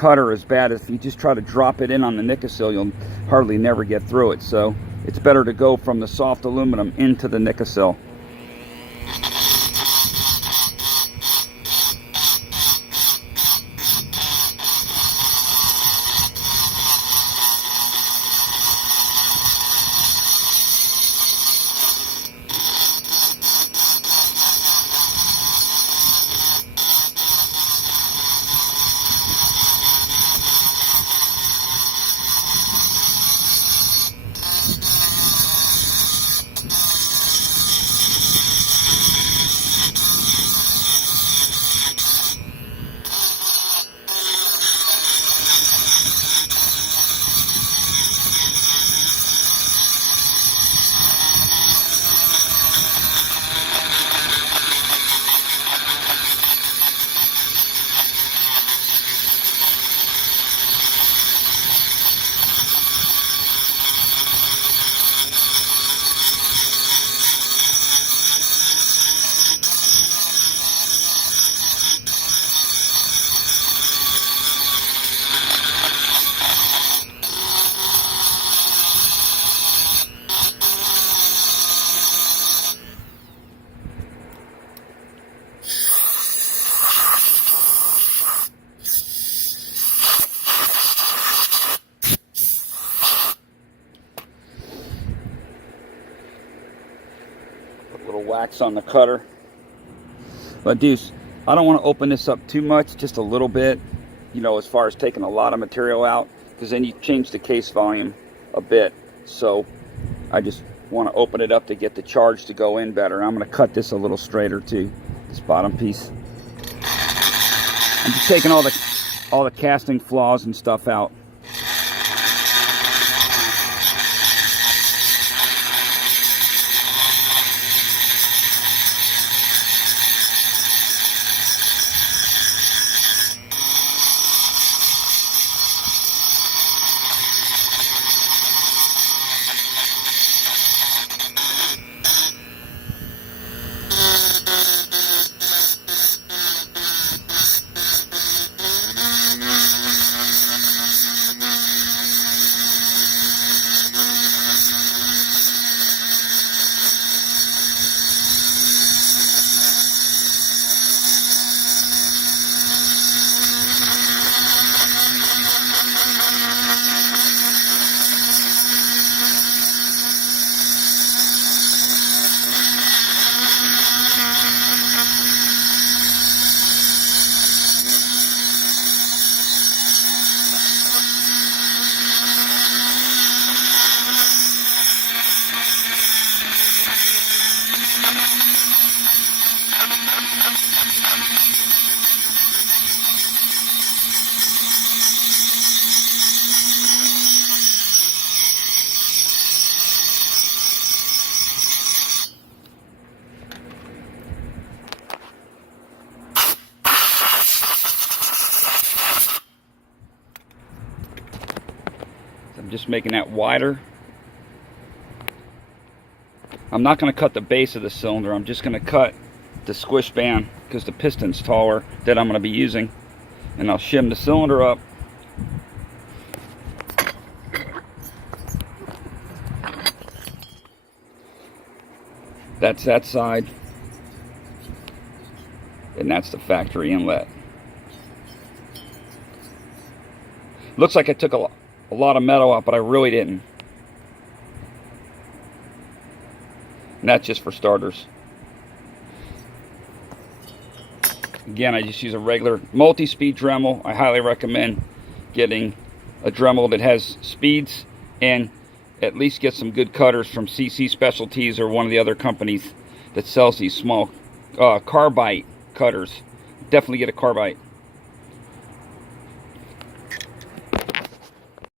cutter as bad as if you just try to drop it in on the Nikasil, you'll hardly never get through it. So it's better to go from the soft aluminum into the Nikasil. Put a little wax on the cutter. But Deuce, I don't want to open this up too much, just a little bit, you know, as far as taking a lot of material out, because then you change the case volume a bit. So I just want to open it up to get the charge to go in better. I'm going to cut this a little straighter too, this bottom piece. I'm just taking all the casting flaws and stuff out. I'm just making that wider. I'm not going to cut the base of the cylinder. I'm just going to cut the squish band because the piston's taller that I'm going to be using. And I'll shim the cylinder up. That's that side. And that's the factory inlet. Looks like I took a lot of metal out, but I really didn't. And that's just for starters. Again, I just use a regular multi-speed Dremel. I highly recommend getting a Dremel that has speeds and at least get some good cutters from CC Specialties or one of the other companies that sells these small carbide cutters. Definitely get a carbide.